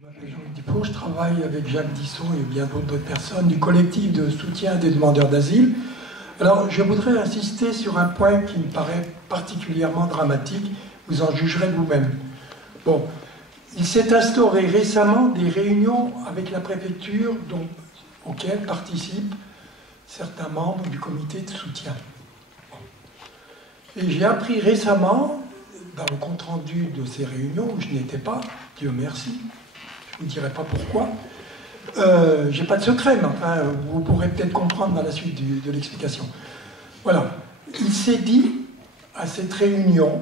Je m'appelle Jean-Luc Dipot, je travaille avec Jacques Disson et bien d'autres personnes du collectif de soutien des demandeurs d'asile. Alors, je voudrais insister sur un point qui me paraît particulièrement dramatique, vous en jugerez vous-même. Bon, il s'est instauré récemment des réunions avec la préfecture auxquelles participent certains membres du comité de soutien. Et j'ai appris récemment, dans le compte-rendu de ces réunions, où je n'étais pas, Dieu merci, je ne vous dirai pas pourquoi, j'ai pas de secret, mais enfin, vous pourrez peut-être comprendre dans la suite de l'explication. Voilà. Il s'est dit à cette réunion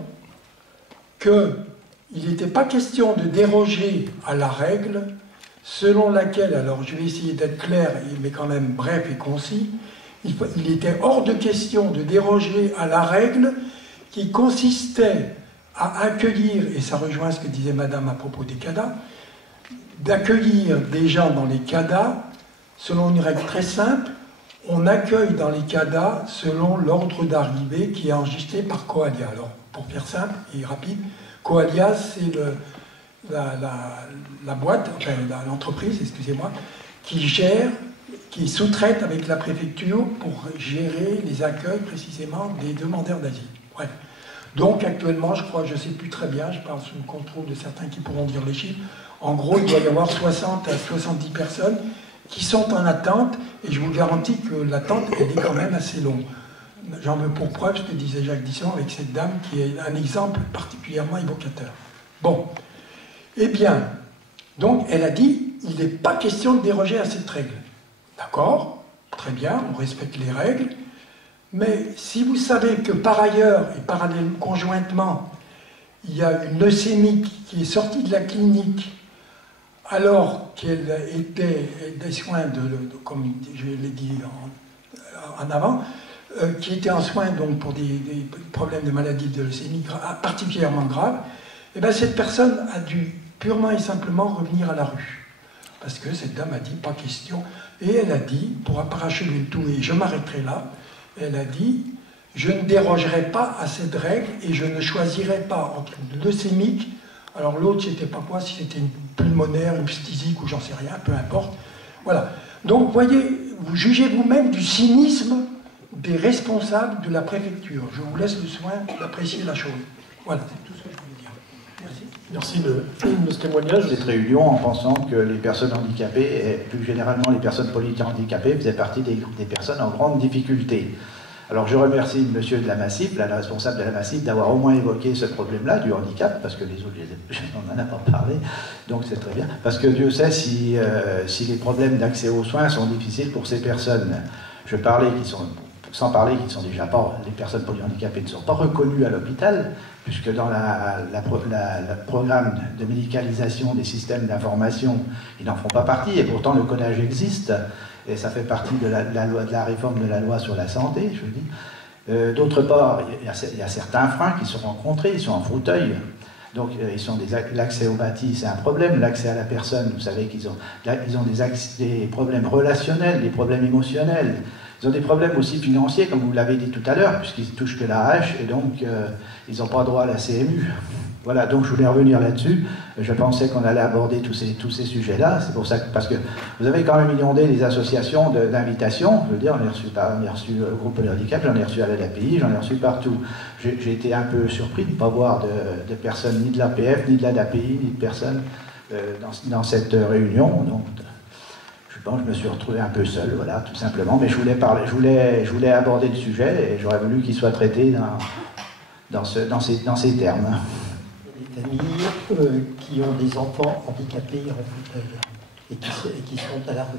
qu'il n'était pas question de déroger à la règle selon laquelle, alors je vais essayer d'être clair, mais quand même bref et concis, il était hors de question de déroger à la règle qui consistait à accueillir, et ça rejoint ce que disait Madame à propos des CADA, d'accueillir des gens dans les CADA selon une règle très simple. On accueille dans les CADA selon l'ordre d'arrivée qui est enregistré par Coalia. Alors, pour faire simple et rapide, Coalia, c'est la boîte, enfin l'entreprise, excusez-moi, qui sous-traite avec la préfecture pour gérer les accueils précisément des demandeurs d'asile. Bref. Donc actuellement, je crois, je ne sais plus très bien, je parle sous le contrôle de certains qui pourront dire les chiffres, en gros, il doit y avoir 60 à 70 personnes qui sont en attente, et je vous garantis que l'attente, elle est quand même assez longue. J'en veux pour preuve ce que disait Jacques Disson avec cette dame qui est un exemple particulièrement évocateur. Bon, eh bien, donc elle a dit, il n'est pas question de déroger à cette règle. D'accord, très bien, on respecte les règles, mais si vous savez que par ailleurs, et parallèlement, conjointement, il y a une leucémique qui est sortie de la clinique alors qu'elle était des soins comme je l'ai dit en avant, qui était en soins donc pour des problèmes de maladie de leucémie particulièrement graves, et bien cette personne a dû purement et simplement revenir à la rue. Parce que cette dame a dit, pas question. Et elle a dit, pour parachever le tout, et je m'arrêterai là, elle a dit, je ne dérogerai pas à cette règle et je ne choisirai pas entre une leucémique, alors l'autre c'était pas quoi, si c'était une pulmonaire, une phtisique ou j'en sais rien, peu importe. Voilà. Donc vous voyez, vous jugez vous-même du cynisme des responsables de la préfecture. Je vous laisse le soin d'apprécier la chose. Voilà, c'est tout ce que je voulais dire. Merci. Merci de ce témoignage. Cette réunion en pensant que les personnes handicapées, et plus généralement les personnes polyhandicapées, faisaient partie des personnes en grande difficulté. Alors je remercie monsieur de la Massif, la responsable de la Massif, d'avoir au moins évoqué ce problème-là du handicap, parce que les autres, on n'en a pas parlé, donc c'est très bien. Parce que Dieu sait si les problèmes d'accès aux soins sont difficiles pour ces personnes. Je parlais sans parler qu'ils sont déjà pas, les personnes polyhandicapées ne sont pas reconnues à l'hôpital, puisque dans le programme de médicalisation des systèmes d'information, ils n'en font pas partie, et pourtant le codage existe. Et ça fait partie de la réforme de la loi sur la santé, je veux dire. D'autre part, il y a certains freins qui sont rencontrés, ils sont en fauteuil. Donc, l'accès au bâti, c'est un problème. L'accès à la personne, vous savez qu'ils ont des problèmes relationnels, des problèmes émotionnels. Ils ont des problèmes aussi financiers, comme vous l'avez dit tout à l'heure, puisqu'ils ne touchent que la hache, et donc ils n'ont pas droit à la CMU. Voilà, donc je voulais revenir là-dessus. Je pensais qu'on allait aborder tous ces sujets-là. C'est pour ça que, parce que vous avez quand même inondé les associations d'invitations. Je veux dire, j'en ai reçu au groupe Polyhandicap, j'en ai reçu à l'ADAPI, j'en ai reçu partout. J'ai été un peu surpris de ne pas voir de personnes ni de l'APF, ni de l'ADAPI, ni de personnes dans cette réunion. Donc, je me suis retrouvé un peu seul, voilà, tout simplement. Mais je voulais aborder le sujet et j'aurais voulu qu'il soit traité dans ces termes. Des familles qui ont des enfants handicapés en fauteuil et qui sont à la rue.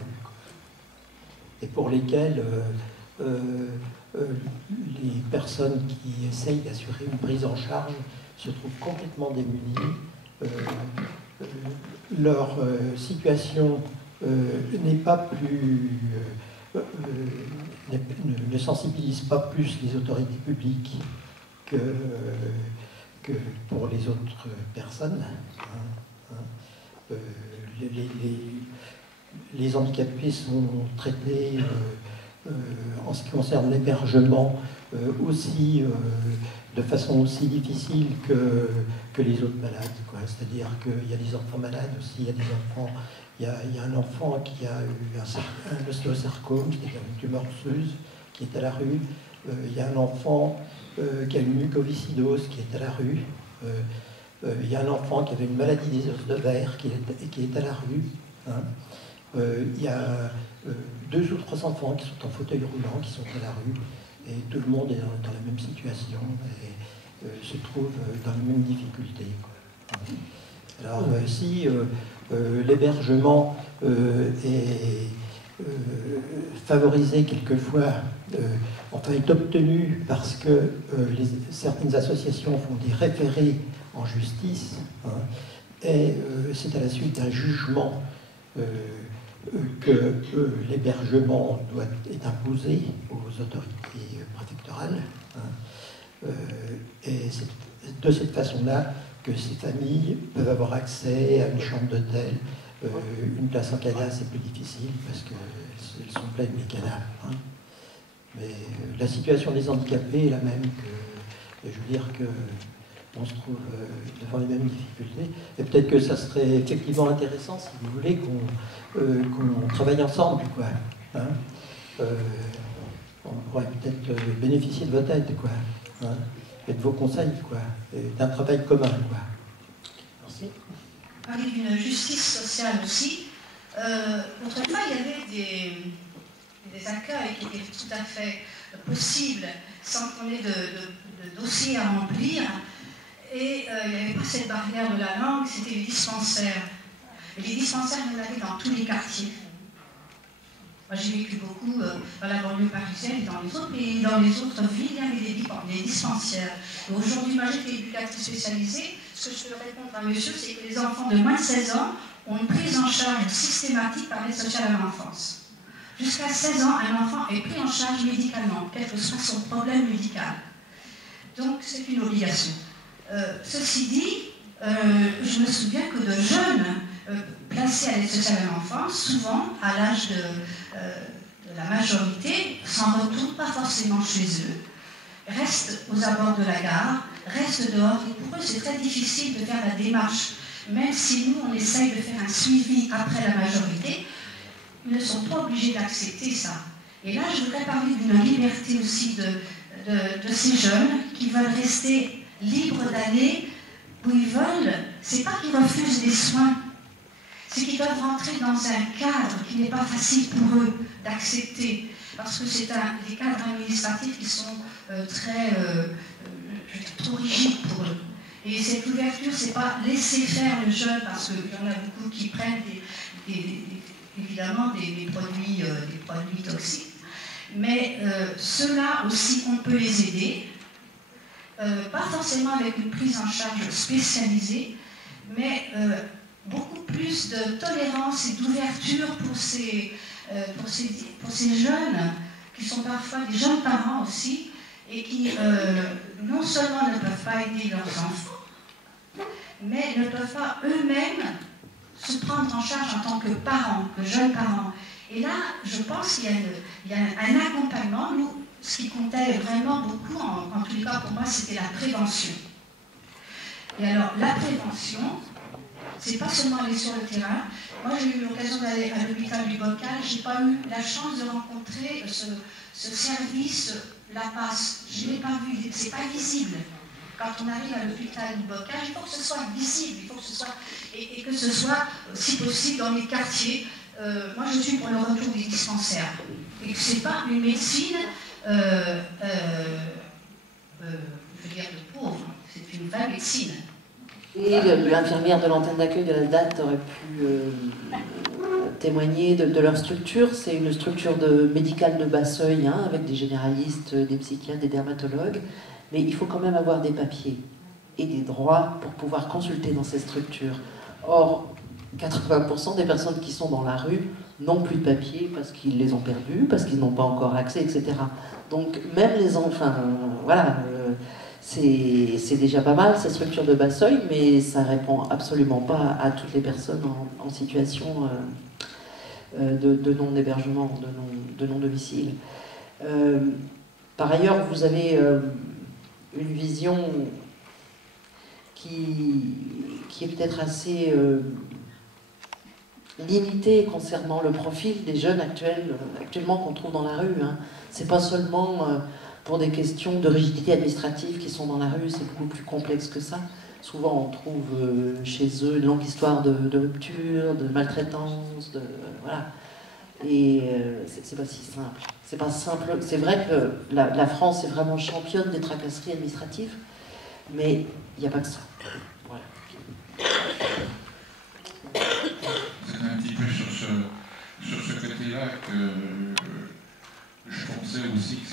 Et pour lesquels les personnes qui essayent d'assurer une prise en charge se trouvent complètement démunies. Leur situation n'est pas plus, ne sensibilise pas plus les autorités publiques que pour les autres personnes. Les handicapés sont traités en ce qui concerne l'hébergement aussi de façon aussi difficile que les autres malades. C'est-à-dire qu'il y a des enfants malades aussi, il y a des enfants, il y a un enfant qui a eu un ostéosarcome, c'est-à-dire une tumeur osseuse, qui est à la rue. Il y a un enfant qui a une mucoviscidose, qui est à la rue. Il y a un enfant qui avait une maladie des os de verre, qui est à la rue. Hein. Il y a 2 ou 3 enfants qui sont en fauteuil roulant, qui sont à la rue. Et tout le monde est dans la même situation et se trouve dans les mêmes difficultés, quoi. Alors si l'hébergement est favorisé quelquefois, enfin est obtenu parce que certaines associations font des référés en justice, hein, et c'est à la suite d'un jugement que l'hébergement est imposé aux autorités préfectorales, hein, et c'est de cette façon-là que ces familles peuvent avoir accès à une chambre d'hôtel. Une place en CADA, c'est plus difficile parce qu'elles sont pleines les CADA. Hein. Mais la situation des handicapés est la même que, je veux dire que on se trouve devant les mêmes difficultés. Et peut-être que ça serait effectivement intéressant, si vous voulez, qu'on travaille ensemble, quoi. Hein. On pourrait peut-être bénéficier de votre aide, quoi. Hein, et de vos conseils, quoi. Et d'un travail commun, quoi. Merci. Parler d'une justice sociale aussi. Autrefois, il y avait des accueils qui étaient tout à fait possibles, sans qu'on ait de dossiers à remplir. Et il n'y avait pas cette barrière de la langue, c'était les dispensaires. Et les dispensaires, on en avait dans tous les quartiers. Moi, j'ai vécu beaucoup dans la banlieue parisienne et dans les autres pays, dans les autres villes, il y avait des dispensaires. Aujourd'hui, moi, j'étais éducatrice spécialisée. Ce que je peux répondre à monsieur, c'est que les enfants de moins de 16 ans ont une prise en charge systématique par l'aide sociale à l'enfance. Jusqu'à 16 ans, un enfant est pris en charge médicalement, quel que soit son problème médical. Donc, c'est une obligation. Ceci dit, je me souviens que de jeunes placés à l'aide sociale à l'enfance, souvent à l'âge de la majorité, s'en retournent pas forcément chez eux, restent aux abords de la gare, restent dehors, et pour eux c'est très difficile de faire la démarche. Même si nous on essaye de faire un suivi après la majorité, ils ne sont pas obligés d'accepter ça. Et là je voudrais parler d'une liberté aussi de ces jeunes qui veulent rester libres d'aller où ils veulent. C'est pas qu'ils refusent des soins, c'est qu'ils doivent rentrer dans un cadre qui n'est pas facile pour eux d'accepter, parce que c'est des cadres administratifs qui sont trop rigides pour eux. Et cette ouverture, c'est pas laisser faire le jeune, parce qu'il y en a beaucoup qui prennent évidemment des produits toxiques, mais ceux-là aussi, on peut les aider. Pas forcément avec une prise en charge spécialisée, mais beaucoup plus de tolérance et d'ouverture pour ces jeunes, qui sont parfois des jeunes parents aussi, et qui non seulement ne peuvent pas aider leurs enfants, mais ne peuvent pas eux-mêmes se prendre en charge en tant que parents, que jeunes parents. Et là, je pense qu'il y a un accompagnement. Nous, ce qui comptait vraiment beaucoup, en tous les cas pour moi, c'était la prévention. Et alors, la prévention, c'est pas seulement aller sur le terrain. Moi, j'ai eu l'occasion d'aller à l'hôpital du Bocage. J'ai pas eu la chance de rencontrer ce service, la passe. Je ne l'ai pas vu, c'est pas visible. Quand on arrive à l'hôpital du Bocage, il faut que ce soit visible, il faut que ce soit, et que ce soit, si possible, dans les quartiers. Moi, je suis pour le retour des dispensaires. Et que c'est pas une médecine, je veux dire, de pauvre. C'est une vraie médecine. Et l'infirmière de l'antenne d'accueil de la date aurait pu témoigner de leur structure. C'est une structure médicale de bas seuil, hein, avec des généralistes, des psychiatres, des dermatologues. Mais il faut quand même avoir des papiers et des droits pour pouvoir consulter dans ces structures. Or, 80% des personnes qui sont dans la rue n'ont plus de papiers parce qu'ils les ont perdus, parce qu'ils n'ont pas encore accès, etc. Donc, même les enfants, voilà... c'est déjà pas mal, cette structure de bas seuil, mais ça répond absolument pas à toutes les personnes en situation de non-hébergement, de non-domicile. Par ailleurs, vous avez une vision qui est peut-être assez limitée concernant le profil des jeunes actuellement qu'on trouve dans la rue. Hein. C'est pas seulement pour des questions de rigidité administrative qui sont dans la rue, c'est beaucoup plus complexe que ça. Souvent, on trouve chez eux une longue histoire de rupture, de maltraitance, voilà. Et c'est pas si simple. C'est pas simple. C'est vrai que la France est vraiment championne des tracasseries administratives, mais il n'y a pas que ça. Voilà. C'est un petit peu sur ce côté-là que je pensais aussi que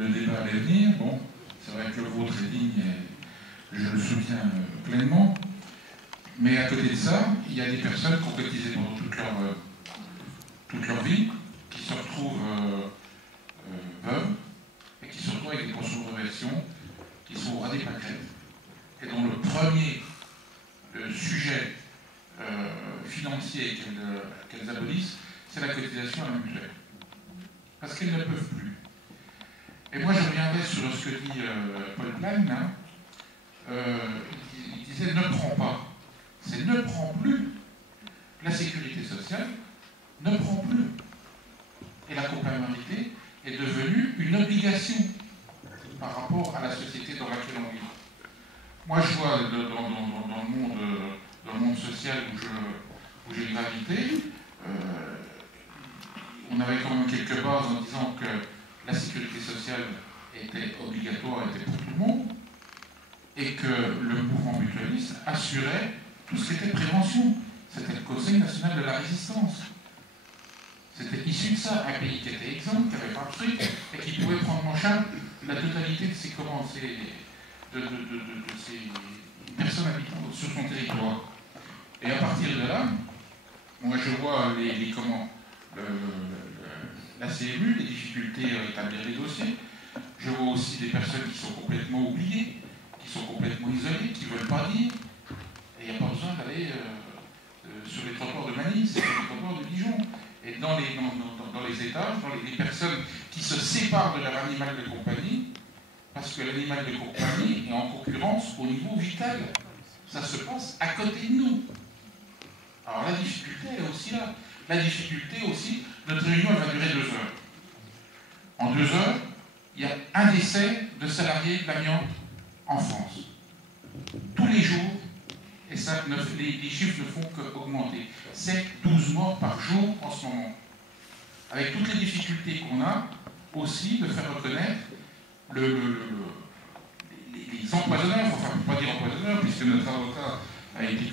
le débat allait venir. Bon, c'est vrai que le vôtre est digne et je le soutiens pleinement. Mais à côté de ça, il y a des personnes qui ont cotisé pendant toute leur vie, qui se retrouvent veuves et qui se retrouvent avec des pensions de réversion qui sont à des pâquerettes et dont le premier sujet financier qu'elles abolissent, c'est la cotisation à la mutuelle. Parce qu'elles ne peuvent plus. Et moi, je reviendrai sur ce que dit Paul Klein. Hein. Il disait ne prends pas. C'est ne prends plus. La sécurité sociale ne prend plus. Et la complémentarité est devenue une obligation par rapport à la société dans laquelle on vit. Moi, je vois dans le monde social où j'ai gravité, on avait quand même quelques bases en disant que la sécurité sociale était obligatoire, était pour tout le monde, et que le mouvement mutualiste assurait tout ce qui était prévention. C'était le Conseil national de la résistance. C'était issu de ça, un pays qui était exempt, qui n'avait pas de truc, et qui pouvait prendre en charge la totalité de ces personnes habitant sur son territoire. Et à partir de là, moi je vois la CMU, les difficultés à établir les dossiers. Je vois aussi des personnes qui sont complètement oubliées, qui sont complètement isolées, qui ne veulent pas dire. Et il n'y a pas besoin d'aller sur les trottoirs de Manille, c'est sur les trottoirs de Dijon. Et dans les étages, les personnes qui se séparent de leur animal de compagnie, parce que l'animal de compagnie est en concurrence au niveau vital. Ça se passe à côté de nous. Alors la difficulté est aussi là. La difficulté aussi, notre réunion elle va durer 2 heures. En 2 heures, il y a un décès de salariés de l'amiante en France. Tous les jours, et ça, les chiffres ne font qu'augmenter. C'est 12 morts par jour en ce moment. Avec toutes les difficultés qu'on a, aussi de faire reconnaître les empoisonneurs, enfin, on ne peut pas dire empoisonneurs, puisque notre avocat a été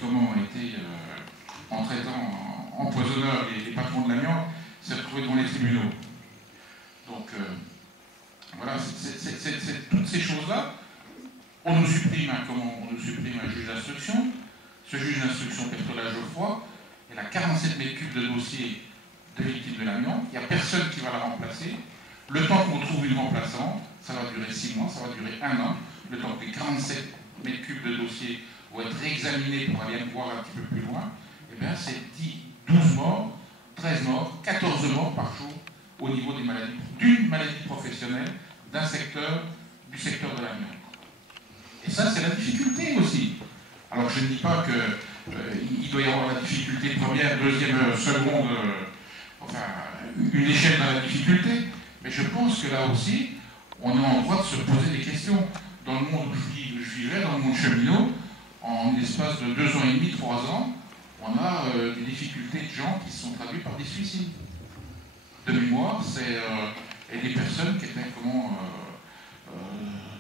en traitant empoisonneur les patrons de l'amiante, s'est retrouvé devant les tribunaux. Donc, voilà, c'est toutes ces choses-là. On nous supprime un juge d'instruction. Ce juge d'instruction, Berthola Geoffroy, il a 47 mètres cubes de dossiers de victimes de l'amiante. Il n'y a personne qui va la remplacer. Le temps qu'on trouve une remplaçante, ça va durer 6 mois, ça va durer 1 an. Le temps que les 47 mètres cubes de dossiers vont être réexaminés pour aller voir un petit peu plus loin, eh bien c'est 12 morts, 13 morts, 14 morts par jour au niveau des maladies, d'une maladie professionnelle, du secteur de l'amiante. Et ça, c'est la difficulté aussi. Alors je ne dis pas qu'il doit y avoir la difficulté première, deuxième, seconde, enfin, une échelle dans la difficulté, mais je pense que là aussi, on est en droit de se poser des questions. Dans le monde où je vivais, dans le monde cheminot, en l'espace de 2 ans et demi, 3 ans, on a des difficultés de gens qui se sont traduits par des suicides. De mémoire, et des personnes qui étaient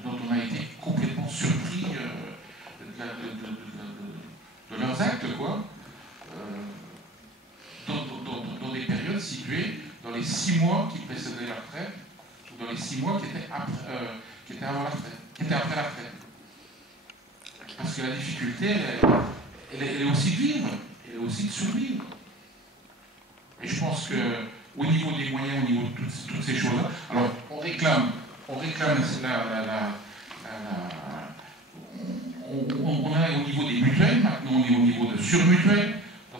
dont on a été complètement surpris de leurs actes, quoi, dans des périodes situées dans les 6 mois qui précédaient la retraite, ou dans les 6 mois qui étaient avant la retraite, qui étaient après la retraite. Parce que la difficulté, elle est aussi de vivre, elle est aussi de survivre. Et je pense qu'au niveau des moyens, au niveau de toutes ces choses-là, alors on réclame on est au niveau des mutuelles, maintenant on est au niveau de surmutuelles, dans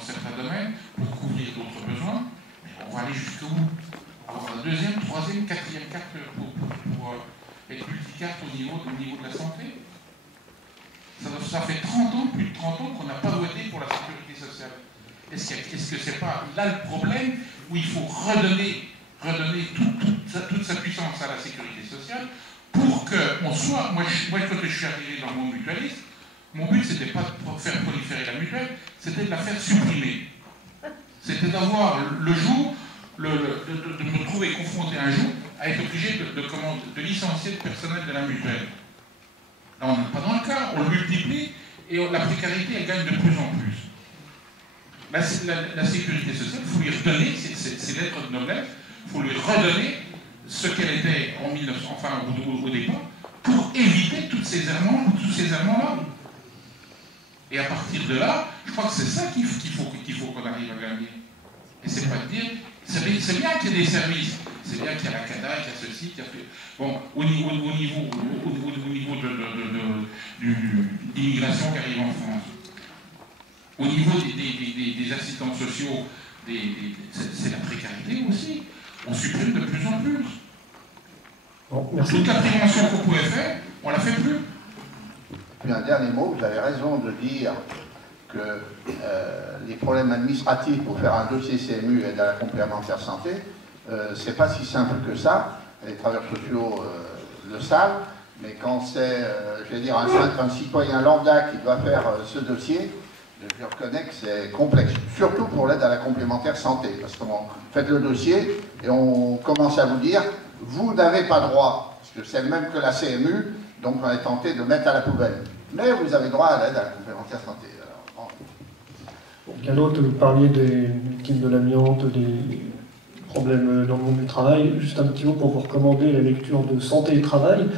certains domaines, pour couvrir d'autres besoins, mais on va aller jusqu'au bout. Alors la deuxième, troisième, quatrième carte pour être multicarte au niveau de la santé. Ça fait 30 ans, plus de 30 ans qu'on n'a pas voté pour la sécurité sociale. Est-ce que c'est pas là le problème où il faut redonner toute sa puissance à la sécurité sociale pour qu'on soit... Moi, quand je suis arrivé dans le monde mutualiste, mon but, c'était pas de faire proliférer la mutuelle, c'était de la faire supprimer. C'était d'avoir le jour, de me trouver confronté un jour à être obligé de licencier le personnel de la mutuelle. Là, on n'est pas dans le cas, on le multiplie et la précarité, elle gagne de plus en plus. La sécurité sociale, il faut lui redonner, c'est l'être de noblesse, il faut lui redonner ce qu'elle était en 1900, enfin au départ, pour éviter tous ces errements-là. Et à partir de là, je crois que c'est ça qu'il faut qu'on arrive à gagner. Et c'est pas de dire, c'est bien qu'il y ait des services, c'est bien qu'il y a la CADA, qu'il y a ceci, qu'il y a... Bon, au niveau d'immigration qui arrive en France, au niveau des assistants sociaux, c'est la précarité aussi. On supprime de plus en plus. Bon, merci. Toute la prévention qu'on pouvait faire, on ne la fait plus. Puis un dernier mot, vous avez raison de dire que les problèmes administratifs pour faire un dossier CMU et de la complémentaire santé, c'est pas si simple que ça. Les travailleurs sociaux le savent, mais quand c'est, je vais dire, un citoyen lambda qui doit faire ce dossier, je reconnais que c'est complexe, surtout pour l'aide à la complémentaire santé, parce qu'on fait le dossier et on commence à vous dire, vous n'avez pas droit, parce que c'est le même que la CMU, donc on est tenté de mettre à la poubelle. Mais vous avez droit à l'aide à la complémentaire santé. Quelqu'un d'autre, vous parliez des victimes de l'amiante, des problèmes dans le monde du travail. Juste un petit mot pour vous recommander la lecture de Santé et Travail,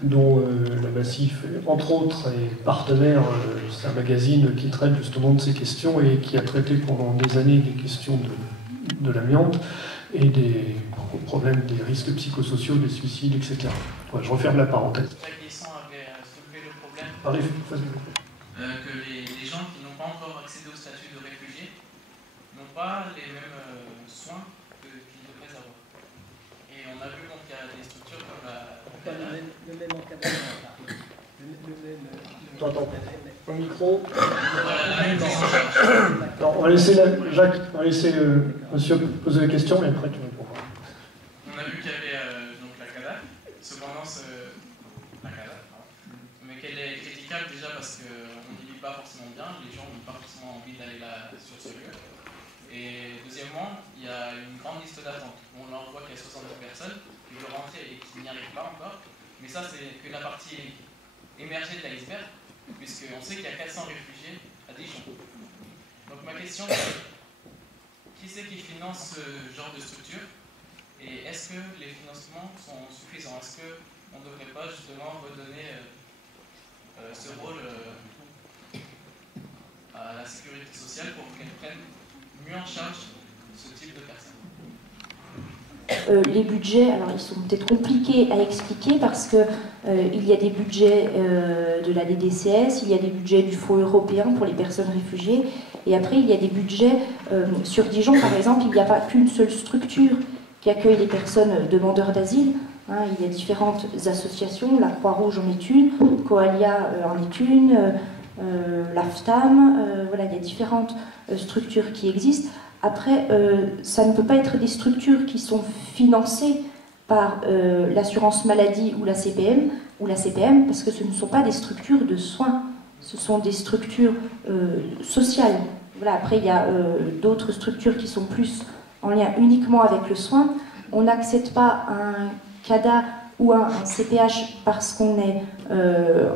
dont la Massif, entre autres, est partenaire. C'est un magazine qui traite justement de ces questions et qui a traité pendant des années des questions de l'amiante et des problèmes, des risques psychosociaux, des suicides, etc. Ouais, je referme la parenthèse. Parlez, que les gens qui n'ont pas encore accédé au statut de réfugié n'ont pas les mêmes soins qu'ils devraient avoir. Et on a vu qu'il y a des structures comme la... Le même encadrement. Au micro. Voilà, Alors, on va laisser Jacques, on va laisser monsieur poser la question et après tu répondras. on a vu qu'il y avait donc la CADA, cependant la CADA, mais qu'elle est critiquable déjà parce qu'on n'y vit pas forcément bien, les gens n'ont pas forcément envie d'aller là sur ce lieu. Et deuxièmement, il y a une grande liste d'attente. On en voit qu'il y a 70 personnes qui veulent rentrer et qui n'y arrivent pas encore. Mais ça, c'est que la partie émergée de l'iceberg, puisqu'on sait qu'il y a 400 réfugiés à Dijon. Donc ma question, c'est qui c'est qui finance ce genre de structure? Et est-ce que les financements sont suffisants? Est-ce qu'on ne devrait pas justement redonner ce rôle à la sécurité sociale pour qu'elle prenne mieux en charge ce type de personnes? Les budgets, alors ils sont peut-être compliqués à expliquer parce que il y a des budgets de la DDCS, il y a des budgets du Fonds européen pour les personnes réfugiées, et après il y a des budgets sur Dijon par exemple, il n'y a pas qu'une seule structure qui accueille les personnes demandeurs d'asile. Hein, il y a différentes associations, la Croix-Rouge en est une, Coalia en est une, l'AFTAM, voilà, il y a différentes structures qui existent. Après, ça ne peut pas être des structures qui sont financées par l'assurance maladie ou la CPM, parce que ce ne sont pas des structures de soins, ce sont des structures sociales. Voilà, après, il y a d'autres structures qui sont plus en lien uniquement avec le soin. On n'accède pas à un CADA ou à un CPH parce qu'on est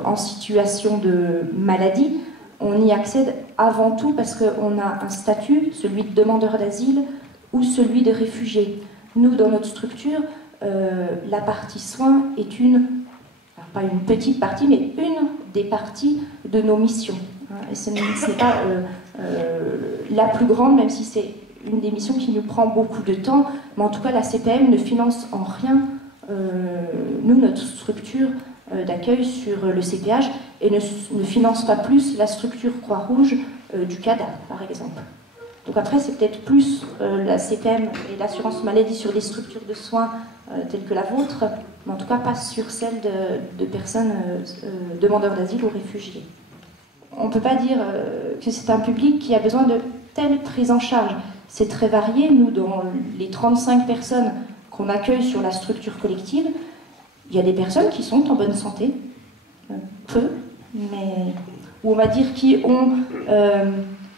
en situation de maladie. On y accède avant tout parce qu'on a un statut, celui de demandeur d'asile ou celui de réfugié. Nous, dans notre structure, la partie soins est alors pas une petite partie, mais une des parties de nos missions. Et ce n'est pas la plus grande, même si c'est une des missions qui nous prend beaucoup de temps. Mais en tout cas, la CPM ne finance en rien, nous, notre structure d'accueil sur le CPH, et ne finance pas plus la structure Croix-Rouge du CADA, par exemple. Donc après, c'est peut-être plus la CPM et l'assurance maladie sur des structures de soins telles que la vôtre, mais en tout cas pas sur celles de personnes demandeurs d'asile ou réfugiés. On ne peut pas dire que c'est un public qui a besoin de telle prise en charge. C'est très varié. Nous, dans les 35 personnes qu'on accueille sur la structure collective, il y a des personnes qui sont en bonne santé, peu, mais, ou on va dire qui ont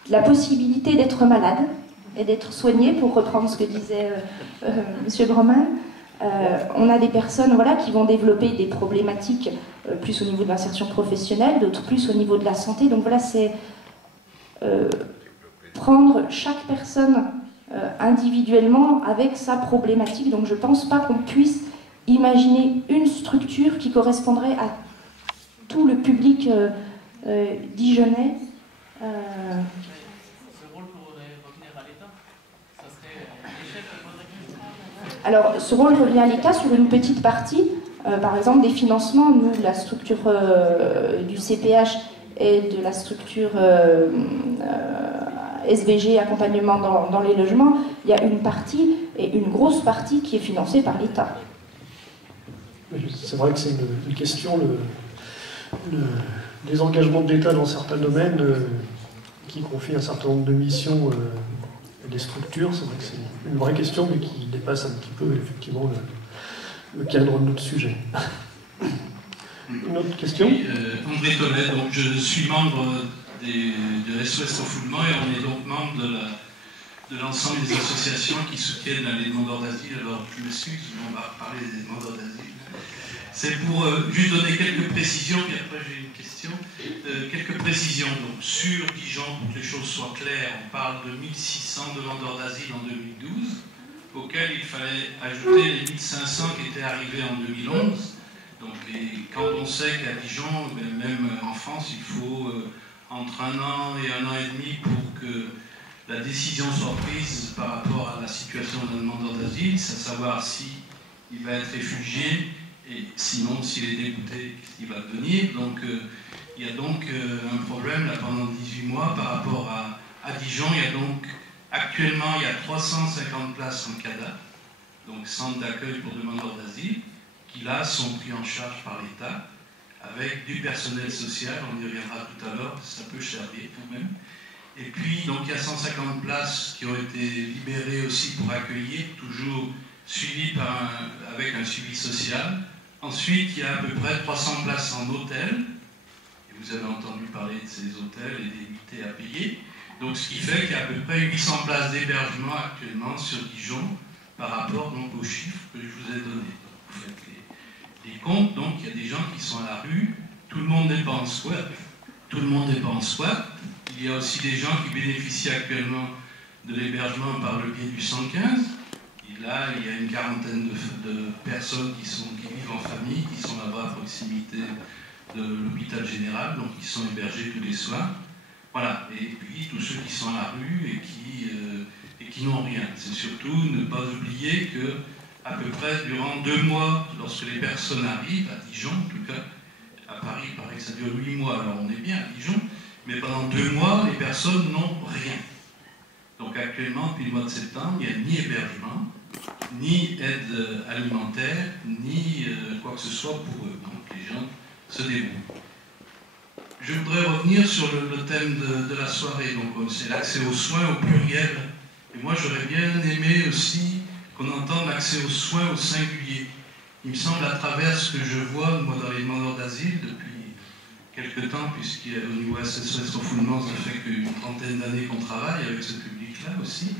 la possibilité d'être malades et d'être soignés, pour reprendre ce que disait M. Groman. On a des personnes qui vont développer des problématiques plus au niveau de l'insertion professionnelle, d'autres plus au niveau de la santé. Donc voilà, c'est prendre chaque personne individuellement avec sa problématique. Donc je ne pense pas qu'on puisse imaginer une structure qui correspondrait à tout le public dijonnais. Alors, ce rôle revient à l'État sur une petite partie, par exemple des financements. Nous, la structure du CPH et de la structure SVG, accompagnement dans les logements, il y a une partie, et une grosse partie, qui est financée par l'État. C'est vrai que c'est une question, des engagements de l'État dans certains domaines qui confient un certain nombre de missions et des structures. C'est vrai que c'est une vraie question, mais qui dépasse un petit peu effectivement le cadre de notre sujet. Une autre question? Oui, André Tollet, donc je suis membre de SOS Refoulement et on est donc membre de l'ensemble des associations qui soutiennent les demandeurs d'asile. Alors je m'excuse, on va parler des demandeurs d'asile. C'est pour juste donner quelques précisions, puis après j'ai une question. Quelques précisions. Donc, sur Dijon, pour que les choses soient claires, on parle de 1600 demandeurs d'asile en 2012, auxquels il fallait ajouter les 1500 qui étaient arrivés en 2011. Donc, quand on sait qu'à Dijon, même en France, il faut entre 1 an et 1 an et demi pour que la décision soit prise par rapport à la situation d'un demandeur d'asile, c'est à savoir s'il va être réfugié, et sinon, s'il est dégoûté, qu'est-ce qu'il va devenir. Donc, il y a donc un problème là pendant 18 mois par rapport à Dijon. Il y a donc, actuellement, il y a 350 places en CADA, donc centre d'accueil pour demandeurs d'asile, qui là sont pris en charge par l'État, avec du personnel social, on y reviendra tout à l'heure, ça peut charger quand même. Et puis, donc, il y a 150 places qui ont été libérées aussi pour accueillir, toujours suivies avec un suivi social. Ensuite, il y a à peu près 300 places en hôtel. Et vous avez entendu parler de ces hôtels et des nuitées à payer. Donc, ce qui fait qu'il y a à peu près 800 places d'hébergement actuellement sur Dijon par rapport donc, aux chiffres que je vous ai donnés. Donc, vous faites les comptes. Donc, il y a des gens qui sont à la rue. Tout le monde n'est pas en squat. Tout le monde n'est pas en squat. Il y a aussi des gens qui bénéficient actuellement de l'hébergement par le biais du 115. Et là, il y a une quarantaine de personnes qui vivent en famille, qui sont là-bas à proximité de l'hôpital général, donc qui sont hébergés tous les soirs. Voilà. Et puis tous ceux qui sont à la rue et qui n'ont rien. C'est surtout ne pas oublier que à peu près durant 2 mois, lorsque les personnes arrivent, à Dijon en tout cas, à Paris, il paraît que ça dure 8 mois, alors on est bien à Dijon, mais pendant 2 mois, les personnes n'ont rien. Donc actuellement, depuis le mois de septembre, il n'y a ni hébergement, ni aide alimentaire, ni quoi que ce soit pour eux. Donc les gens se débrouillent. Je voudrais revenir sur le thème de la soirée, donc c'est l'accès aux soins au pluriel. Et moi j'aurais bien aimé aussi qu'on entende l'accès aux soins au singulier. Il me semble à travers ce que je vois, moi dans les demandeurs d'asile depuis quelques temps, puisqu'au niveau SOS Refoulement, ça fait qu'une trentaine d'années qu'on travaille avec ce public-là aussi.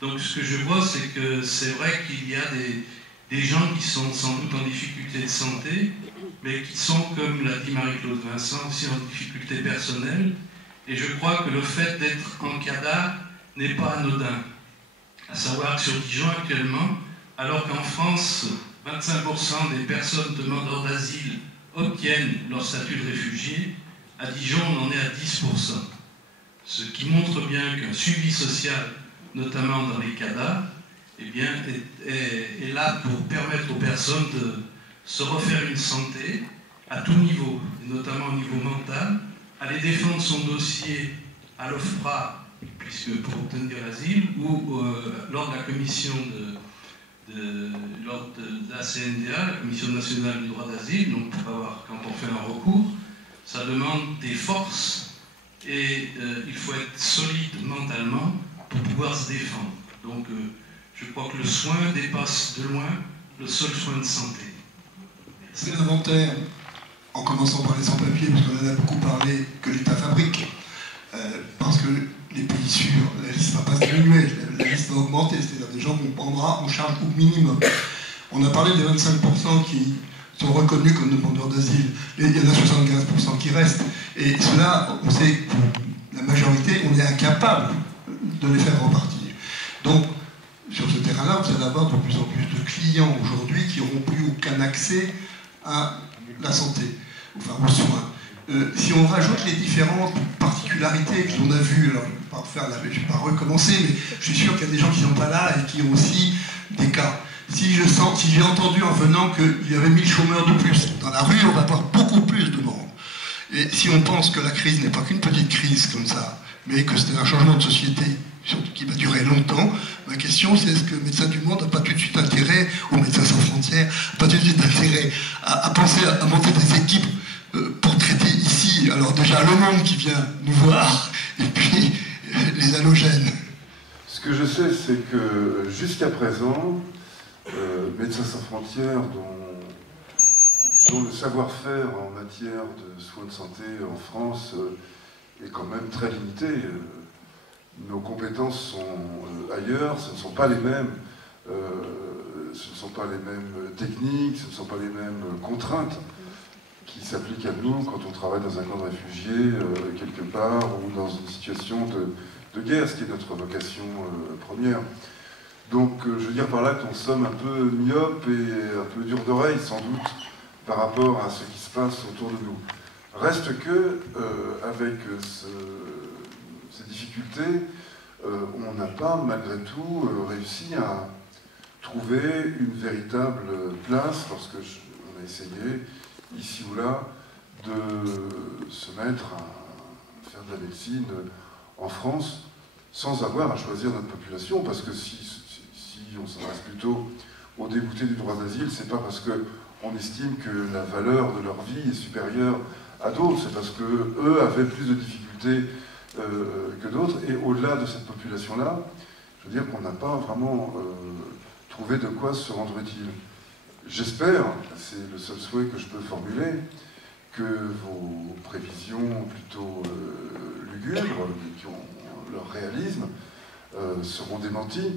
Donc ce que je vois, c'est que c'est vrai qu'il y a des gens qui sont sans doute en difficulté de santé, mais qui sont, comme l'a dit Marie-Claude Vincent, aussi en difficulté personnelle. Et je crois que le fait d'être en CADA n'est pas anodin. À savoir que sur Dijon actuellement, alors qu'en France, 25% des personnes demandeurs d'asile obtiennent leur statut de réfugié, à Dijon on en est à 10%. Ce qui montre bien qu'un suivi social, notamment dans les CADA, eh bien, est là pour permettre aux personnes de se refaire une santé à tout niveau, et notamment au niveau mental, aller défendre son dossier à l'OFPRA puisque pour obtenir l'asile, ou lors de la commission lors de la CNDA, la Commission nationale du droit d'asile, donc pour avoir, quand on fait un recours, ça demande des forces et il faut être solide mentalement pour pouvoir se défendre. Donc je crois que le soin dépasse de loin le seul soin de santé. C'est l'inventaire, en commençant par les sans-papiers, parce qu'on en a beaucoup parlé, que l'État fabrique, parce que les pays sûrs, la liste ne va pas diminuer, la liste va augmenter, c'est-à-dire des gens qu'on prendra en charge au minimum. On a parlé des 25% qui sont reconnus comme demandeurs d'asile, et il y en a 75% qui restent. Et cela, on sait que la majorité, on est incapable de les faire repartir. Donc, sur ce terrain-là, vous allez avoir de plus en plus de clients aujourd'hui qui n'auront plus aucun accès à la santé, enfin aux soins. Si on rajoute les différentes particularités que l'on a vues, alors je ne vais pas recommencer, mais je suis sûr qu'il y a des gens qui ne sont pas là et qui ont aussi des cas. Si j'ai entendu en venant qu'il y avait 1000 chômeurs de plus dans la rue, on va avoir beaucoup plus de monde. Et si on pense que la crise n'est pas qu'une petite crise comme ça, mais que c'est un changement de société qui va durer longtemps, ma question c'est est-ce que Médecins du Monde n'a pas tout de suite intérêt, ou Médecins sans frontières, pas tout de suite intérêt à penser à monter des équipes pour traiter ici, alors déjà le monde qui vient nous voir, et puis les halogènes. Ce que je sais, c'est que jusqu'à présent, Médecins sans frontières, dont le savoir-faire en matière de soins de santé en France est quand même très limité. Nos compétences sont ailleurs, ce ne sont pas les mêmes. Ce ne sont pas les mêmes techniques, ce ne sont pas les mêmes contraintes qui s'appliquent à nous quand on travaille dans un camp de réfugiés quelque part ou dans une situation de guerre, ce qui est notre vocation première. Donc je veux dire par là qu'on somme un peu myope et un peu dur d'oreille sans doute par rapport à ce qui se passe autour de nous. Reste que avec ces difficultés, on n'a pas malgré tout réussi à trouver une véritable place, parce que on a essayé ici ou là de se mettre à faire de la médecine en France sans avoir à choisir notre population, parce que si on s'adresse plutôt aux déboutés du droit d'asile, c'est pas parce qu'on estime que la valeur de leur vie est supérieure à d'autres, c'est parce qu'eux avaient plus de difficultés que d'autres, et au-delà de cette population-là, je veux dire qu'on n'a pas vraiment trouvé de quoi se rendre utile. J'espère, c'est le seul souhait que je peux formuler, que vos prévisions plutôt lugubres, qui ont leur réalisme, seront démenties,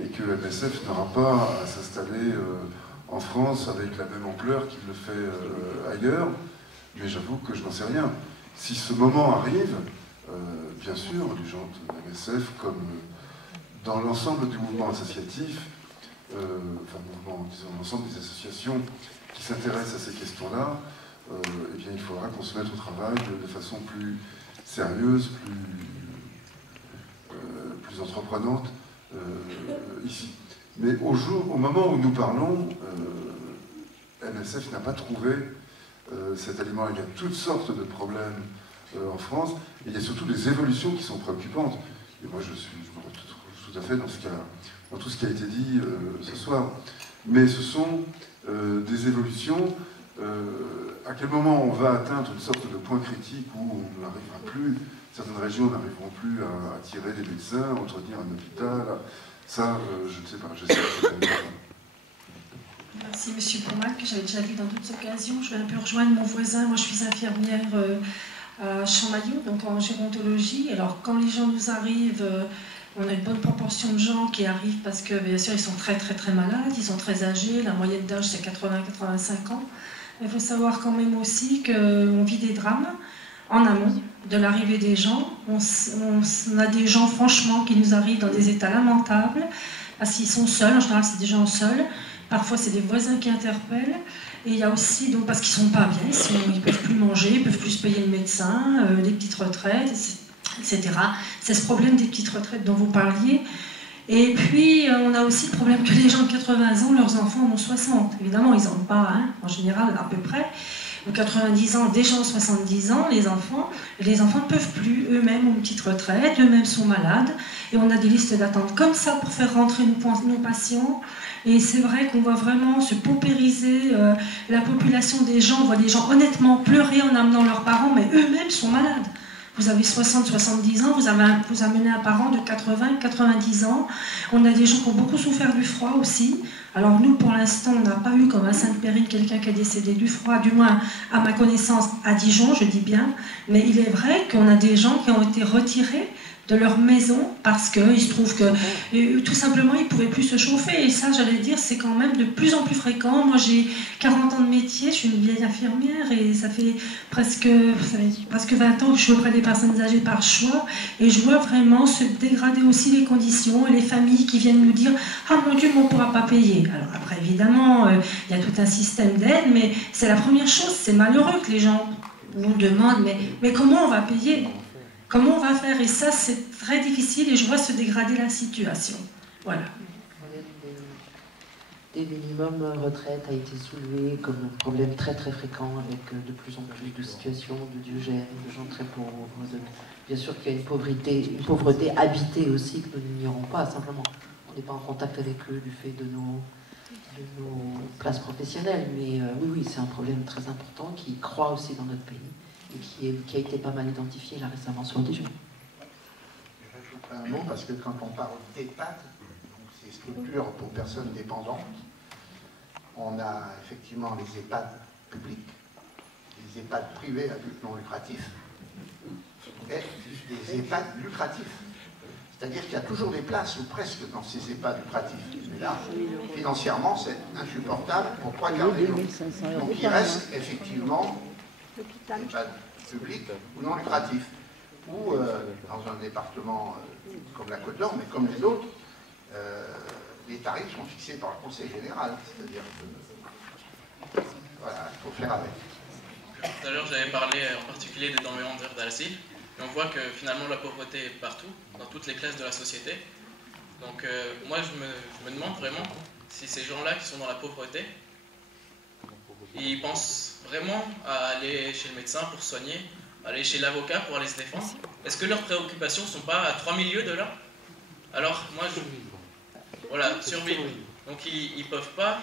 et que MSF n'aura pas à s'installer en France avec la même ampleur qu'il le fait ailleurs, mais j'avoue que je n'en sais rien. Si ce moment arrive, bien sûr, les gens de MSF, comme dans l'ensemble du mouvement associatif, disons l'ensemble des associations qui s'intéressent à ces questions-là, eh bien, il faudra qu'on se mette au travail de façon plus sérieuse, plus entreprenante ici. Mais au moment où nous parlons, MSF n'a pas trouvé cet aliment. Il y a toutes sortes de problèmes en France, et il y a surtout des évolutions qui sont préoccupantes. Et moi, je me retrouve tout à fait dans tout ce qui a été dit ce soir. Mais ce sont des évolutions. À quel moment on va atteindre une sorte de point critique où on n'arrivera plus, certaines régions n'arriveront plus à attirer des médecins, à entretenir un hôpital, ça, je ne sais pas. Merci Monsieur Poumac, que j'avais déjà vu dans d'autres occasions. Je vais un peu rejoindre mon voisin. Moi, je suis infirmière à Champmayou, donc en gérontologie. Alors, quand les gens nous arrivent, on a une bonne proportion de gens qui arrivent parce que, bien sûr, ils sont très très très malades, ils sont très âgés. La moyenne d'âge, c'est 80-85 ans. Il faut savoir quand même aussi qu'on vit des drames en amont de l'arrivée des gens. On a des gens, franchement, qui nous arrivent dans des états lamentables, parce qu'ils sont seuls. En général, c'est des gens seuls. Parfois, c'est des voisins qui interpellent. Et il y a aussi, donc, parce qu'ils ne sont pas bien, ils ne peuvent plus manger, ils ne peuvent plus se payer le médecin, des petites retraites, etc. C'est ce problème des petites retraites dont vous parliez. Et puis, on a aussi le problème que les gens de 80 ans, leurs enfants en ont 60. Évidemment, ils n'en ont pas, hein, en général, à peu près. aux 90 ans, des gens aux 70 ans, les enfants ne peuvent plus, eux-mêmes ont une petite retraite, eux-mêmes sont malades, et on a des listes d'attente comme ça pour faire rentrer nos patients. Et c'est vrai qu'on voit vraiment se paupériser la population des gens, on voit des gens honnêtement pleurer en amenant leurs parents, mais eux-mêmes sont malades. Vous avez 60-70 ans, vous amenez un parent de 80-90 ans. On a des gens qui ont beaucoup souffert du froid aussi. Alors nous, pour l'instant, on n'a pas eu comme à Sainte-Périne quelqu'un qui est décédé du froid, du moins à ma connaissance à Dijon, je dis bien. Mais il est vrai qu'on a des gens qui ont été retirés de leur maison parce qu'il se trouve que tout simplement ils ne pouvaient plus se chauffer, et ça j'allais dire c'est quand même de plus en plus fréquent. Moi j'ai 40 ans de métier, je suis une vieille infirmière et ça fait presque 20 ans que je suis auprès des personnes âgées par choix, et je vois vraiment se dégrader aussi les conditions et les familles qui viennent nous dire « Ah mon Dieu, on ne pourra pas payer ». Alors après évidemment il y a tout un système d'aide, mais c'est la première chose, c'est malheureux que les gens nous demandent « mais comment on va payer ? Comment on va faire ?» Et ça, c'est très difficile et je vois se dégrader la situation. Voilà. Des minimums retraite a été soulevé comme un problème très très fréquent, avec de plus en plus de situations de diogènes, de gens très pauvres. Bien sûr qu'il y a une pauvreté habitée aussi que nous n'ignorons pas, simplement. On n'est pas en contact avec eux du fait de nos places professionnelles, mais oui, c'est un problème très important qui croît aussi dans notre pays, et qui a été pas mal identifié là récemment sur Dijon. Je rajoute un mot parce que quand on parle d'EHPAD, ces structures pour personnes dépendantes, on a effectivement les EHPAD publics, les EHPAD privés à but non lucratif, et des EHPAD lucratifs. C'est-à-dire qu'il y a toujours des places, ou presque, dans ces EHPAD lucratifs. Mais là, financièrement, c'est insupportable pour 3/4 des gens. Donc il reste effectivement EHPAD public ou non lucratif, ou dans un département comme la Côte d'Or, mais comme les autres, les tarifs sont fixés par le Conseil général, c'est-à-dire que voilà, il faut faire avec. Tout à l'heure, j'avais parlé en particulier des demandeurs d'asile, et on voit que finalement la pauvreté est partout, dans toutes les classes de la société. Donc moi, je me demande vraiment si ces gens-là qui sont dans la pauvreté, ils pensent vraiment à aller chez le médecin pour soigner, aller chez l'avocat pour aller se défendre. Est-ce que leurs préoccupations ne sont pas à 3 milieux de là? Alors moi, voilà, survivre. Donc ils ne peuvent pas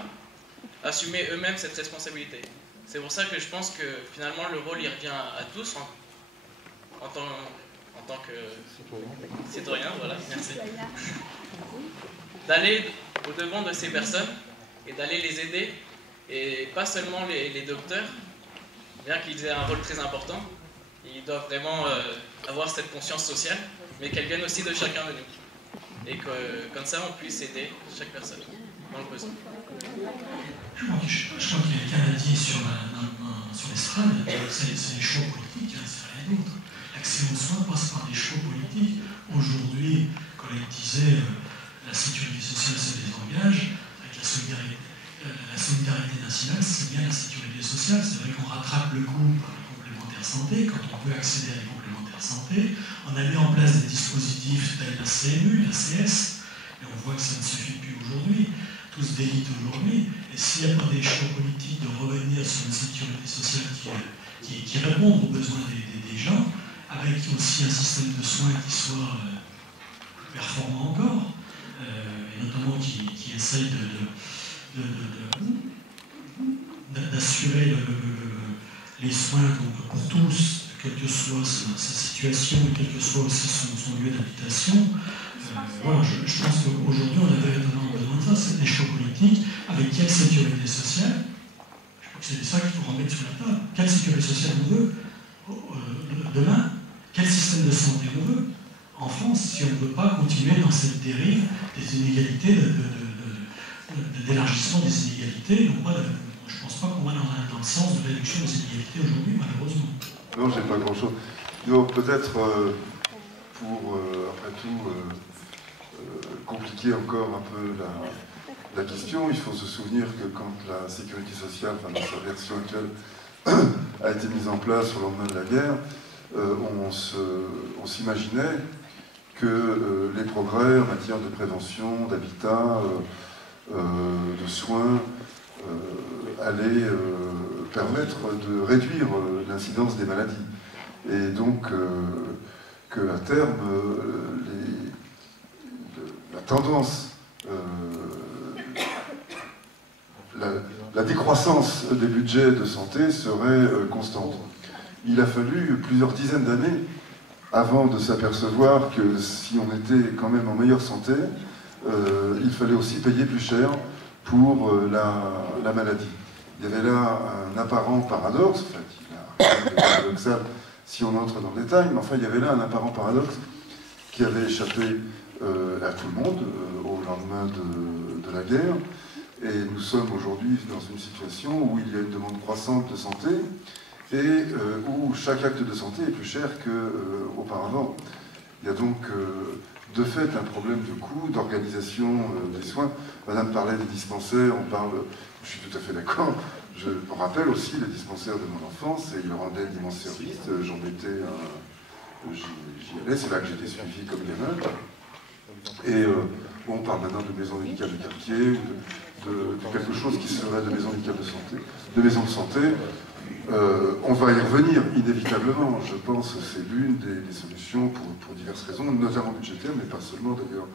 assumer eux-mêmes cette responsabilité. C'est pour ça que je pense que finalement le rôle il revient à tous en tant que citoyen, voilà, merci. D'aller au-devant de ces personnes et d'aller les aider, et pas seulement les docteurs, bien qu'ils aient un rôle très important, ils doivent vraiment avoir cette conscience sociale, mais qu'elle vienne aussi de chacun de nous. Et que comme ça on puisse aider chaque personne dans le besoin. Je crois qu'il y a quelqu'un a dit sur l'estrade, c'est des choix politiques, c'est rien d'autre. L'accès aux soins passe par des choix politiques. Aujourd'hui, comme il disait, la sécurité sociale se désengage, avec la solidarité nationale, c'est bien la sécurité sociale. C'est vrai qu'on rattrape le coup par les complémentaires santé, quand on peut accéder à des complémentaires santé. On a mis en place des dispositifs tels la CMU, la CS, et on voit que ça ne suffit plus aujourd'hui. Tout se délite aujourd'hui. Et s'il n'y a pas des choix politiques de revenir sur une sécurité sociale qui répond aux besoins des gens, avec aussi un système de soins qui soit plus performant encore, et notamment qui essaye d'assurer les soins donc, pour tous, quelle que soit sa situation et quel que soit aussi son lieu d'habitation. Voilà, je pense qu'aujourd'hui on a véritablement besoin de ça, c'est des choix politiques. Avec quelle sécurité sociale? Je crois que c'est ça qu'il faut remettre sur la table. Quelle sécurité sociale on veut demain? Quel système de santé on veut en France, si on ne veut pas continuer dans cette dérive des inégalités, d'élargissement des inégalités? Donc, je ne pense pas qu'on va dans le sens de réduction des inégalités aujourd'hui, malheureusement. Non, j'ai pas grand-chose. Donc peut-être pour, après tout, compliquer encore un peu la question, il faut se souvenir que quand la sécurité sociale, enfin, dans sa version actuelle, a été mise en place au lendemain de la guerre, on s'imaginait que les progrès en matière de prévention, d'habitat, de soins allaient permettre de réduire l'incidence des maladies. Et donc, qu'à terme, la tendance, la décroissance des budgets de santé serait constante. Il a fallu plusieurs dizaines d'années avant de s'apercevoir que si on était quand même en meilleure santé, il fallait aussi payer plus cher pour la maladie. Il y avait là un apparent paradoxe, enfin, qui est paradoxal si on entre dans le détail, mais enfin il y avait là un apparent paradoxe qui avait échappé à tout le monde au lendemain de la guerre. Et nous sommes aujourd'hui dans une situation où il y a une demande croissante de santé et où chaque acte de santé est plus cher qu'auparavant. Il y a donc de fait un problème de coût, d'organisation des soins. Madame parlait des dispensaires, je suis tout à fait d'accord. Je rappelle aussi les dispensaires de mon enfance et ils rendaient d'immenses services. J'y allais, c'est là que j'étais suivi comme gamin. Et on parle maintenant de maisons médicales de quartier, ou de quelque chose qui serait de maisons médicales de santé, de maisons de santé. On va y revenir inévitablement. Je pense que c'est l'une des solutions pour diverses raisons, notamment budgétaires, mais pas seulement d'ailleurs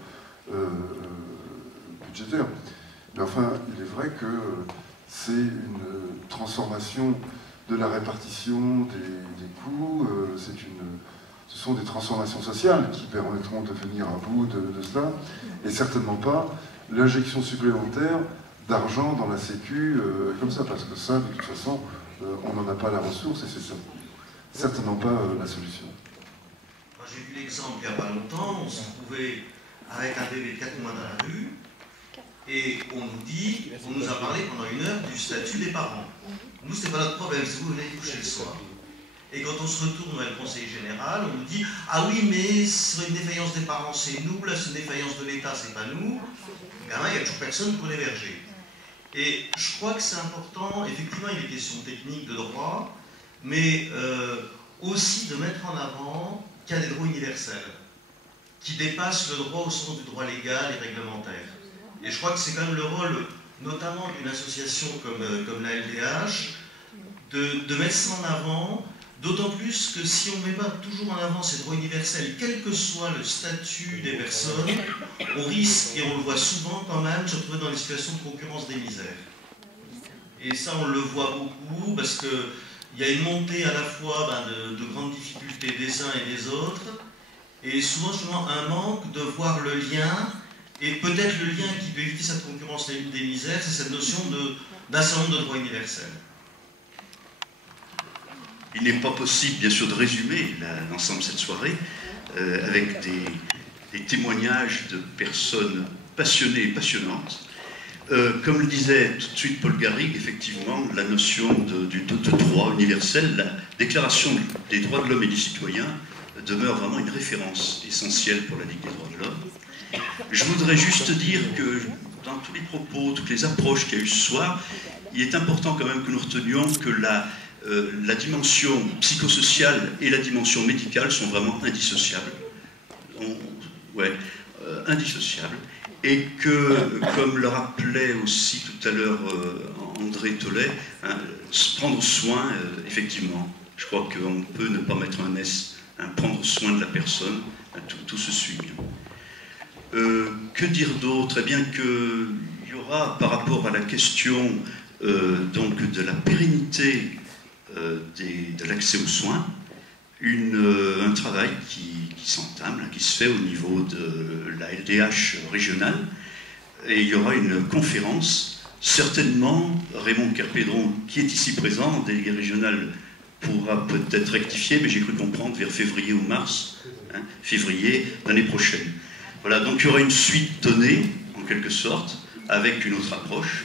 budgétaires. Mais enfin, il est vrai que c'est une transformation de la répartition des coûts, ce sont des transformations sociales qui permettront de venir à bout de cela, et certainement pas l'injection supplémentaire d'argent dans la Sécu comme ça, parce que ça, de toute façon, on n'en a pas la ressource, et c'est certainement pas la solution. J'ai vu l'exemple il n'y a pas longtemps, on se trouvait avec un bébé de 4 mois dans la rue, et on nous a parlé pendant 1 heure du statut des parents. Nous, c'était pas notre problème, c'est vous venez coucher le soir. Et quand on se retourne vers le conseil général, on nous dit « Ah oui, mais c'est une défaillance des parents, c'est nous, là, c'est une défaillance de l'État, c'est pas nous. » Gamin, il n'y a toujours personne pour l'héberger. Et je crois que c'est important, effectivement, il y a des questions techniques de droit, mais aussi de mettre en avant qu'il y a des droits universels, qui dépassent le droit au sens du droit légal et réglementaire. Et je crois que c'est quand même le rôle, notamment d'une association comme la LDH, de mettre ça en avant, d'autant plus que si on ne met pas toujours en avant ces droits universels, quel que soit le statut des personnes, on risque, et on le voit souvent quand même, de se retrouver dans des situations de concurrence des misères. Et ça, on le voit beaucoup, parce qu'il y a une montée à la fois de grandes difficultés des uns et des autres, et souvent justement un manque de voir le lien. Et peut-être le lien qui peut éviter cette concurrence des misères, c'est cette notion d'un certain nombre de droits universels. Il n'est pas possible, bien sûr, de résumer l'ensemble de cette soirée avec des témoignages de personnes passionnées et passionnantes. Comme le disait tout de suite Paul Garrigues, effectivement, la notion de droit universel, la déclaration des droits de l'homme et du citoyen demeure vraiment une référence essentielle pour la Ligue des droits de l'homme. Je voudrais juste dire que dans tous les propos, toutes les approches qu'il y a eu ce soir, il est important quand même que nous retenions que la dimension psychosociale et la dimension médicale sont vraiment indissociables. Indissociables. Et que, comme le rappelait aussi tout à l'heure André Tollet, prendre soin, effectivement, je crois qu'on peut ne pas mettre un S, prendre soin de la personne, tout se suit. Que dire d'autre? Eh bien qu'il y aura, par rapport à la question donc de la pérennité de l'accès aux soins, un travail qui s'entame, qui se fait au niveau de la LDH régionale, et il y aura une conférence, certainement, Raymond Kerpédron, qui est ici présent, délégué régional, pourra peut-être rectifier, mais j'ai cru comprendre vers février ou mars, février l'année prochaine. Voilà, donc il y aura une suite donnée, en quelque sorte, avec une autre approche,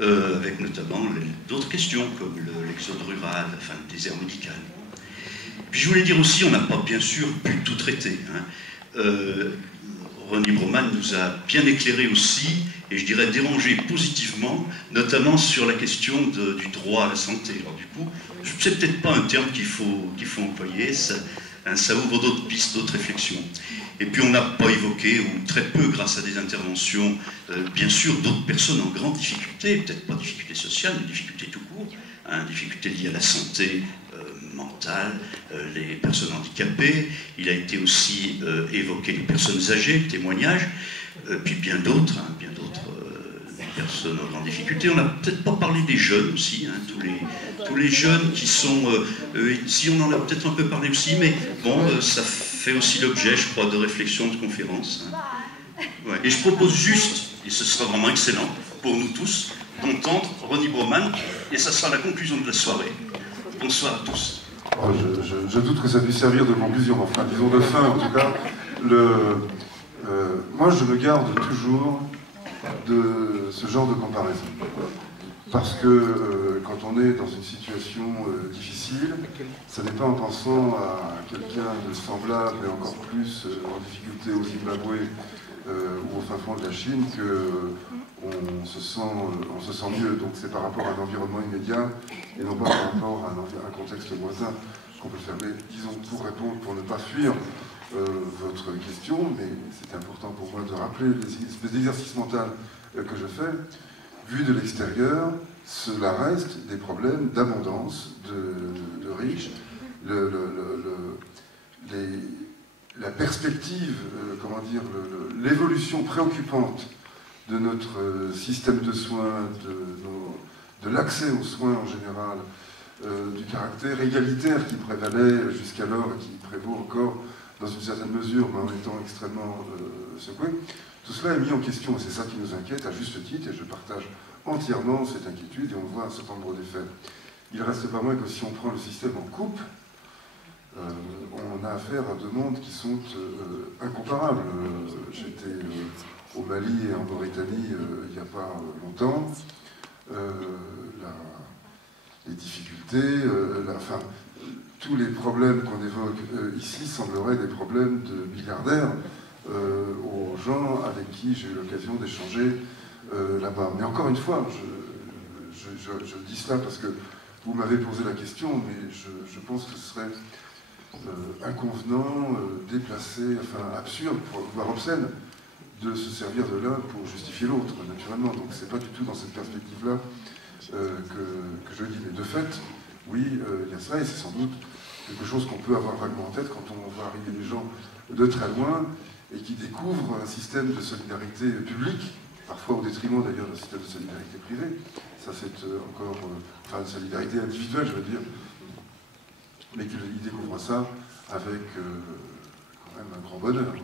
avec notamment d'autres questions, comme l'exode rural, enfin le désert médical. Puis je voulais dire aussi, on n'a pas bien sûr pu tout traiter. René Broman nous a bien éclairé aussi, et je dirais dérangé positivement, notamment sur la question du droit à la santé. Alors du coup, c'est peut-être pas un terme qu'il faut employer, ça ouvre d'autres pistes, d'autres réflexions. Et puis on n'a pas évoqué, ou très peu grâce à des interventions, bien sûr, d'autres personnes en grande difficulté, peut-être pas difficulté sociale, mais difficulté tout court, difficultés liées à la santé mentale, les personnes handicapées. Il a été aussi évoqué les personnes âgées, témoignages, puis bien d'autres personnes en grande difficulté. On n'a peut-être pas parlé des jeunes aussi, hein, tous les jeunes qui sont... ici, on en a peut-être un peu parlé aussi, mais bon, ça fait aussi l'objet, je crois, de réflexions, de conférences. Hein. Ouais. Et je propose juste, et ce sera vraiment excellent pour nous tous, d'entendre Ronnie Broman, et ça sera la conclusion de la soirée. Bonsoir à tous. Oh, je doute que ça puisse servir de conclusion, enfin, disons de fin en tout cas. Moi, je me garde toujours de ce genre de comparaison. Parce que quand on est dans une situation difficile, ce n'est pas en pensant à quelqu'un de semblable et encore plus en difficulté au Zimbabwe ou au fin fond de la Chine qu'on se sent mieux. Donc c'est par rapport à un environnement immédiat et non pas par rapport à un contexte voisin qu'on peut faire. Mais disons, pour répondre, pour ne pas fuir votre question, mais c'est important pour moi de rappeler les exercices mentaux que je fais. Vu de l'extérieur, cela reste des problèmes d'abondance, de riches. La perspective, comment dire, l'évolution préoccupante de notre système de soins, de l'accès aux soins en général, du caractère égalitaire qui prévalait jusqu'alors et qui prévaut encore dans une certaine mesure, mais en étant extrêmement secoué. Tout cela est mis en question, et c'est ça qui nous inquiète, à juste titre, et je partage entièrement cette inquiétude, et on voit un certain nombre d'effets. Il reste pas moins que si on prend le système en coupe, on a affaire à deux mondes qui sont incomparables. J'étais au Mali et en Mauritanie il n'y a pas longtemps. Les difficultés, enfin, tous les problèmes qu'on évoque ici sembleraient des problèmes de milliardaires aux gens avec qui j'ai eu l'occasion d'échanger là-bas. Mais encore une fois, je dis cela parce que vous m'avez posé la question, mais je pense que ce serait inconvenant, déplacé, enfin absurde, voire obscène, de se servir de l'un pour justifier l'autre, naturellement. Donc c'est pas du tout dans cette perspective-là que je dis. Mais de fait, oui, il y a ça, et c'est sans doute quelque chose qu'on peut avoir vaguement en tête quand on voit arriver des gens de très loin et qui découvrent un système de solidarité publique, parfois au détriment d'ailleurs d'un système de solidarité privée. Ça c'est encore, enfin, une solidarité individuelle, je veux dire, mais qu'ils découvrent ça avec quand même un grand bonheur.